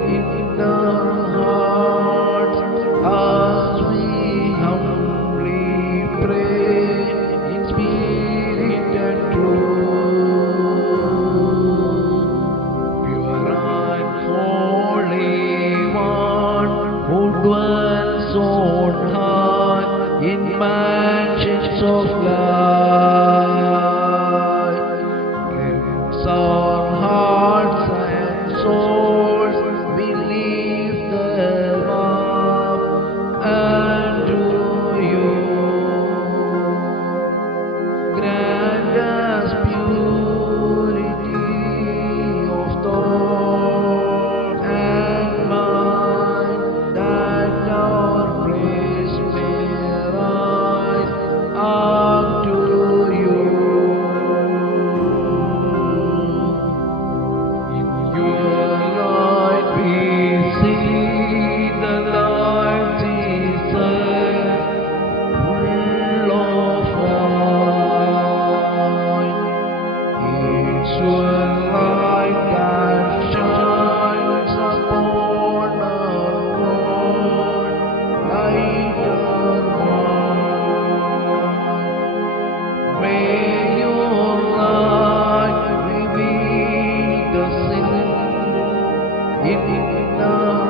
in our hearts as we humbly pray in spirit and truth. Pure and holy one who dwells on high in mansions of light, cleanse our hearts and souls, we lift them up unto you. Grant us purity of thought and mind, that our praise may rise up to you. In your light we see the light Jesus, full of light. It's your light that shines upon our world, light our mind. May your light reveal the sin in our